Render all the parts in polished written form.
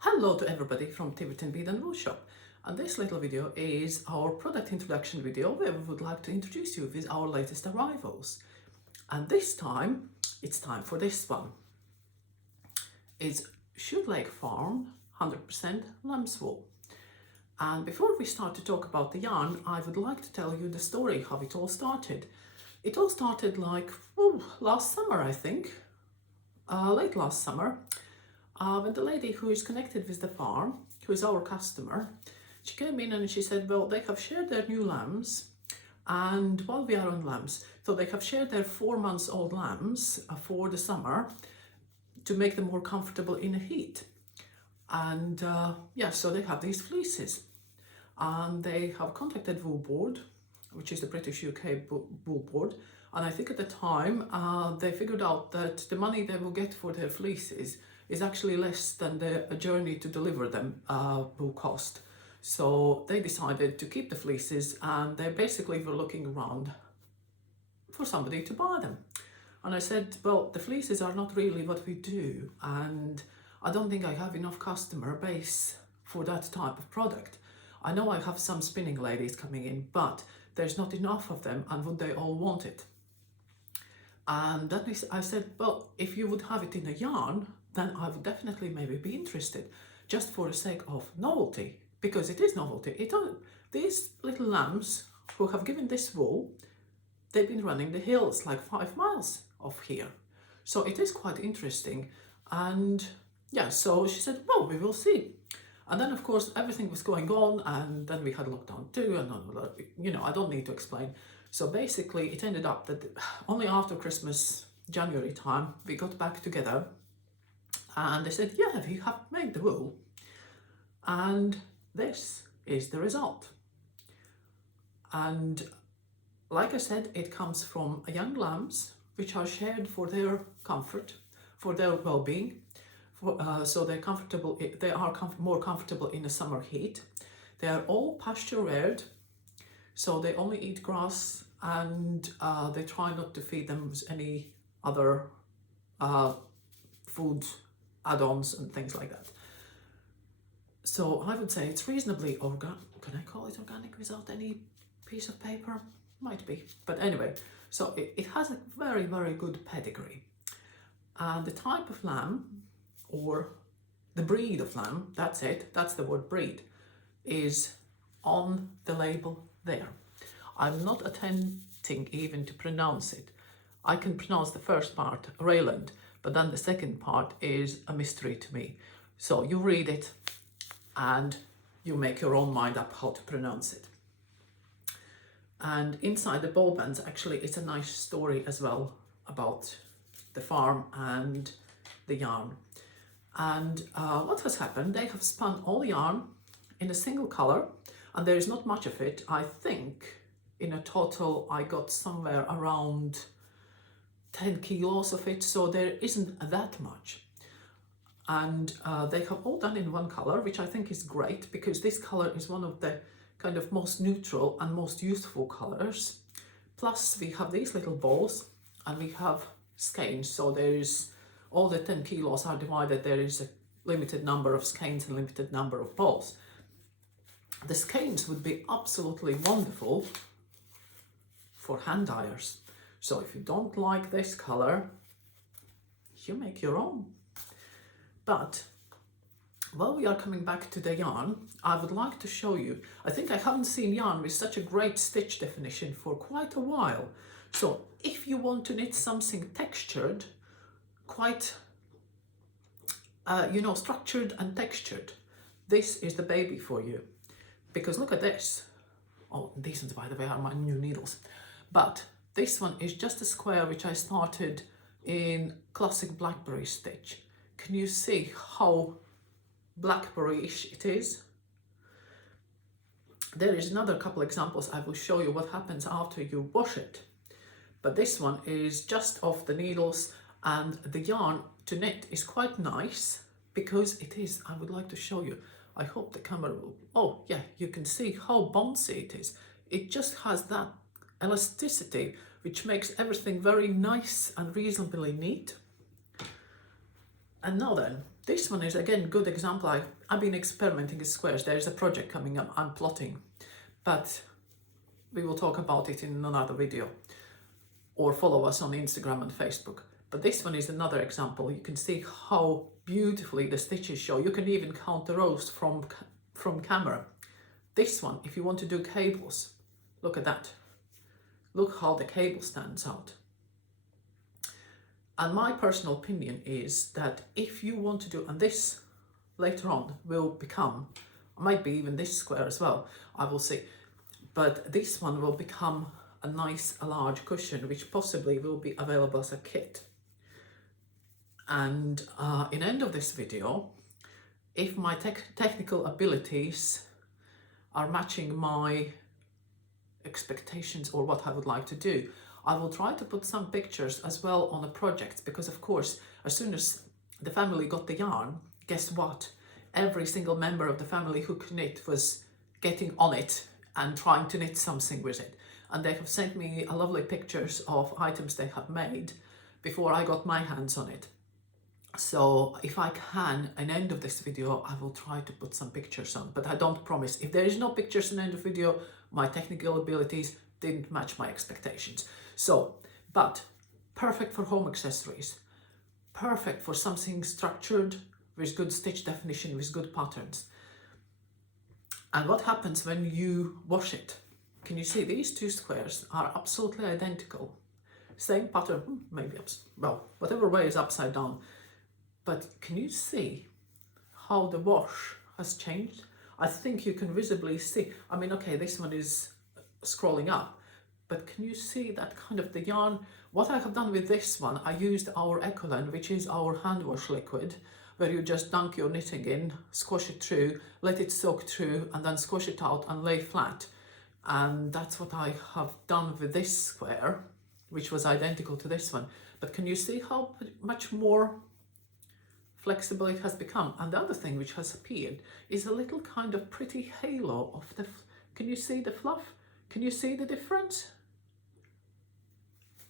Hello to everybody from Tiverton Bead and Wool Shop, and this little video is our product introduction video where we would like to introduce you with our latest arrivals. And this time, it's time for this one. It's Shutelake Farm 100% Lambswool. And before we start to talk about the yarn, I would like to tell you the story, how it all started. It all started like last summer, I think, late last summer. When the lady who is connected with the farm, who is our customer, she came in and she said, well, they have shared their new lambs, and while we are on lambs, so they have shared their 4 months old lambs for the summer to make them more comfortable in the heat. And so they have these fleeces, and they have contacted Wool Board, which is the British UK Wool Board, and I think at the time they figured out that the money they will get for their fleeces is actually less than the journey to deliver them will cost. So they decided to keep the fleeces, and they basically were looking around for somebody to buy them. And I said, well, the fleeces are not really what we do, and I don't think I have enough customer base for that type of product. I know I have some spinning ladies coming in, but there's not enough of them, and would they all want it? And then I said, well, if you would have it in a yarn, then I would definitely maybe be interested, just for the sake of novelty, because it is novelty. These little lambs who have given this wool, they've been running the hills like 5 miles off here. So it is quite interesting. And yeah, so she said, well, we will see. And then of course everything was going on, and then we had lockdown too, and I don't need to explain. So basically it ended up that only after Christmas, January time, we got back together, and they said, yeah, we have made the wool, and this is the result. And like I said, it comes from young lambs, which are shared for their comfort, for their well-being, so they're comfortable. They are more comfortable in the summer heat. They are all pasture reared, so they only eat grass, and they try not to feed them with any other food add-ons and things like that. So I would say it's reasonably organic. Can I call it organic without any piece of paper? Might be, but anyway, so it has a very, very good pedigree. And the type of lamb, or the breed of lamb, that's it, that's the word breed, is on the label there. I'm not attempting even to pronounce it. I can pronounce the first part, Rayland, but then the second part is a mystery to me. So you read it and you make your own mind up how to pronounce it. And inside the ball bands, actually, it's a nice story as well about the farm and the yarn. And what has happened, they have spun all yarn in a single color, and there is not much of it. I think in a total I got somewhere around 10 kilos of it, so there isn't that much. And they have all done in one color, which I think is great, because this color is one of the kind of most neutral and most useful colors. Plus we have these little balls, and we have skeins, so there is all the 10 kilos are divided. There is a limited number of skeins and limited number of balls. The skeins would be absolutely wonderful for hand dyers. So if you don't like this color, you make your own. But while we are coming back to the yarn, I would like to show you, I think I haven't seen yarn with such a great stitch definition for quite a while. So if you want to knit something textured, quite structured and textured, this is the baby for you. Because look at this. Oh, these ones, by the way, are my new needles. But this one is just a square which I started in classic blackberry stitch. Can you see how blackberry-ish it is? There is another couple examples. I will show you what happens after you wash it. But this one is just off the needles, and the yarn to knit is quite nice because it is, I would like to show you, I hope the camera will, oh yeah, you can see how bouncy it is. It just has that elasticity which makes everything very nice and reasonably neat. And now then, this one is again good example. I've been experimenting with squares. There's a project coming up, I'm plotting, but we will talk about it in another video, or follow us on Instagram and Facebook. But this one is another example. You can see how beautifully the stitches show. You can even count the rows from camera. This one, if you want to do cables, look at that. Look how the cable stands out. And my personal opinion is that if you want to do, and this later on will become, might be even this square as well, I will see, but this one will become a nice, a large cushion, which possibly will be available as a kit. And in the end of this video, if my technical abilities are matching my expectations or what I would like to do, I will try to put some pictures as well on the project, because of course, as soon as the family got the yarn, guess what? Every single member of the family who could knit was getting on it and trying to knit something with it. And they have sent me a lovely pictures of items they have made before I got my hands on it. So if I can, at the end of this video, I will try to put some pictures on, but I don't promise. If there is no pictures in the end of the video, my technical abilities didn't match my expectations. So, but perfect for home accessories, perfect for something structured with good stitch definition, with good patterns. And what happens when you wash it? Can you see these two squares are absolutely identical? Same pattern, maybe, well, whatever way is upside down. But can you see how the wash has changed? I think you can visibly see, I mean, okay, this one is scrolling up, but can you see that kind of the yarn? What I have done with this one, I used our Ecolan, which is our hand wash liquid, where you just dunk your knitting in, squash it through, let it soak through, and then squash it out and lay flat. And that's what I have done with this square, which was identical to this one. But can you see how much more flexible it has become? And the other thing which has appeared is a little kind of pretty halo of the, can you see the fluff? Can you see the difference?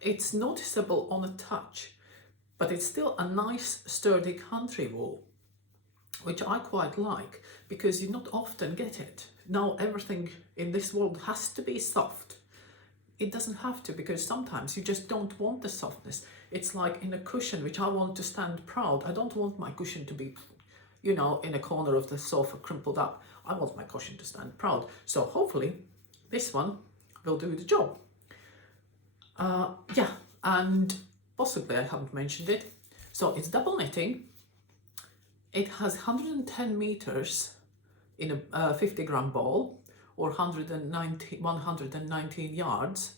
It's noticeable on a touch, but it's still a nice sturdy country wool, which I quite like, because you not often get it. Now everything in this world has to be soft. It doesn't have to, because sometimes you just don't want the softness. It's like in a cushion, which I want to stand proud. I don't want my cushion to be, you know, in a corner of the sofa crumpled up. I want my cushion to stand proud. So hopefully this one will do the job. Yeah, and possibly I haven't mentioned it. So it's double knitting. It has 110 meters in a 50-gram ball, or 119 yards.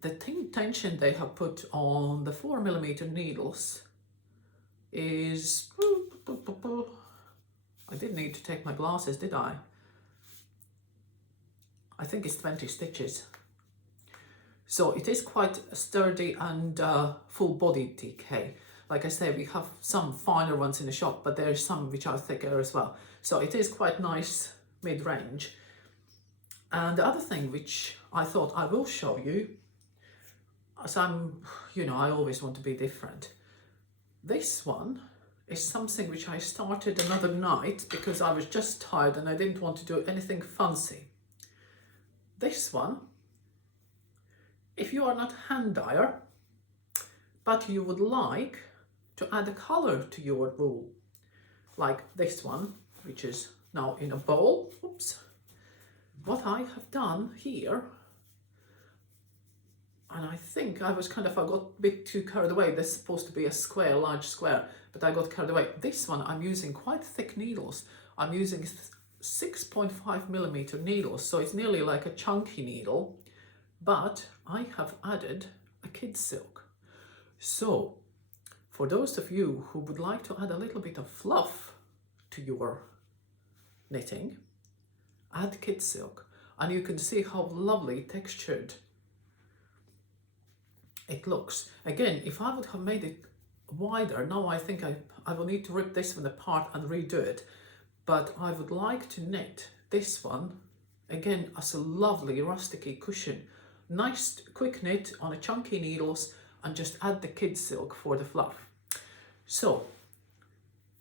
The tension they have put on the 4mm needles is, I didn't need to take my glasses, did I? I think it's 20 stitches. So it is quite sturdy and full body DK. Like I say, we have some finer ones in the shop, but there's some which are thicker as well. So it is quite nice mid-range. And the other thing which I thought I will show you, as I'm, you know, I always want to be different. This one is something which I started another night because I was just tired and I didn't want to do anything fancy. This one, if you are not hand dyer, but you would like to add a color to your wool, like this one, which is now in a bowl. Oops. What I have done here, and I think I got a bit too carried away. This is supposed to be a square, large square, but I got carried away. This one I'm using quite thick needles. I'm using 6.5mm needles, so it's nearly like a chunky needle, but I have added a kid silk. So for those of you who would like to add a little bit of fluff to your knitting, add kid silk, and you can see how lovely textured it looks. Again, if I would have made it wider, now I think I will need to rip this one apart and redo it, but I would like to knit this one again as a lovely rusticy cushion. Nice quick knit on a chunky needles, and just add the kid silk for the fluff. So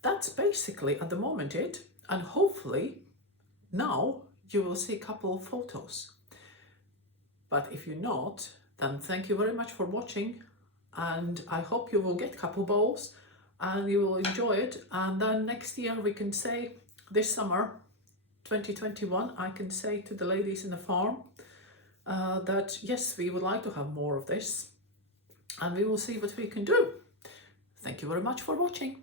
that's basically at the moment it, and hopefully now you will see a couple of photos. But if you're not, then thank you very much for watching, and I hope you will get a couple bowls and you will enjoy it. And then next year we can say, this summer 2021, I can say to the ladies in the farm that yes, we would like to have more of this, and we will see what we can do. Thank you very much for watching.